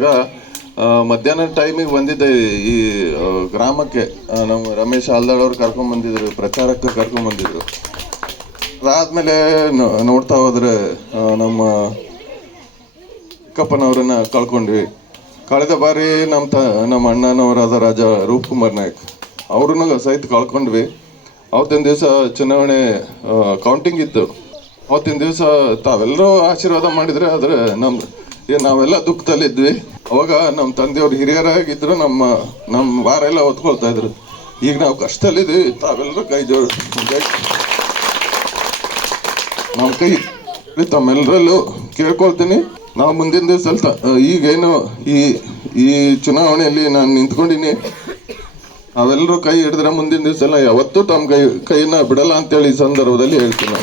ಈಗ ಮಧ್ಯಾಹ್ನ ಟೈಮಿಗೆ ಬಂದಿದ್ದೆ ಈ ಗ್ರಾಮಕ್ಕೆ. ನಮ್ಮ ರಮೇಶ್ ಹಾಲ್ದಾಳ್ ಅವ್ರು ಕರ್ಕೊಂಡ್ಬಂದಿದ್ರು, ಪ್ರಚಾರಕ್ಕೆ ಕರ್ಕೊಂಡ್ಬಂದಿದ್ರು. ಅದಾದಮೇಲೆ ನೋಡ್ತಾ ಹೋದ್ರೆ ನಮ್ಮ ಚಿಕ್ಕಪ್ಪನವ್ರನ್ನ ಕಳ್ಕೊಂಡ್ವಿ. ಕಳೆದ ಬಾರಿ ನಮ್ಮ ಅಣ್ಣನವರಾದ ರಾಜ ರೂಪ್ಕುಮಾರ್ ನಾಯಕ್ ಅವ್ರನ್ನ ಸಹಿತ ಕಳ್ಕೊಂಡ್ವಿ. ಅವತ್ತಿನ ದಿವಸ ಚುನಾವಣೆ ಕೌಂಟಿಂಗ್ ಇತ್ತು. ಅವತ್ತಿನ ದಿವಸ ತಾವೆಲ್ಲರೂ ಆಶೀರ್ವಾದ ಮಾಡಿದರೆ, ಆದರೆ ನಾವೆಲ್ಲ ದುಃಖದಲ್ಲಿದ್ವಿ. ಅವಾಗ ನಮ್ಮ ತಂದೆಯವ್ರು ಹಿರಿಯರಾಗಿದ್ದರು, ನಮ್ಮ ವಾರ ಎಲ್ಲ ಹೊತ್ಕೊಳ್ತಾ ಇದ್ರು. ಈಗ ನಾವು ಕಷ್ಟದಲ್ಲಿದ್ವಿ, ತಾವೆಲ್ಲರೂ ಕೈ ನಮ್ಮ ಕೈ ತಮ್ಮೆಲ್ಲರಲ್ಲೂ ಕೇಳ್ಕೊಳ್ತೀನಿ. ನಾವು ಮುಂದಿನ ದಿವಸ ಈಗೇನು ಈ ಚುನಾವಣೆಯಲ್ಲಿ ನಾನು ನಿಂತ್ಕೊಂಡಿನಿ, ನಾವೆಲ್ಲರೂ ಕೈ ಹಿಡಿದ್ರೆ ಮುಂದಿನ ದಿವಸ ಎಲ್ಲ ಯಾವತ್ತೂ ತಮ್ಮ ಕೈನ ಬಿಡಲ್ಲ ಅಂತೇಳಿ ಈ ಸಂದರ್ಭದಲ್ಲಿ ಹೇಳ್ತೀನಿ.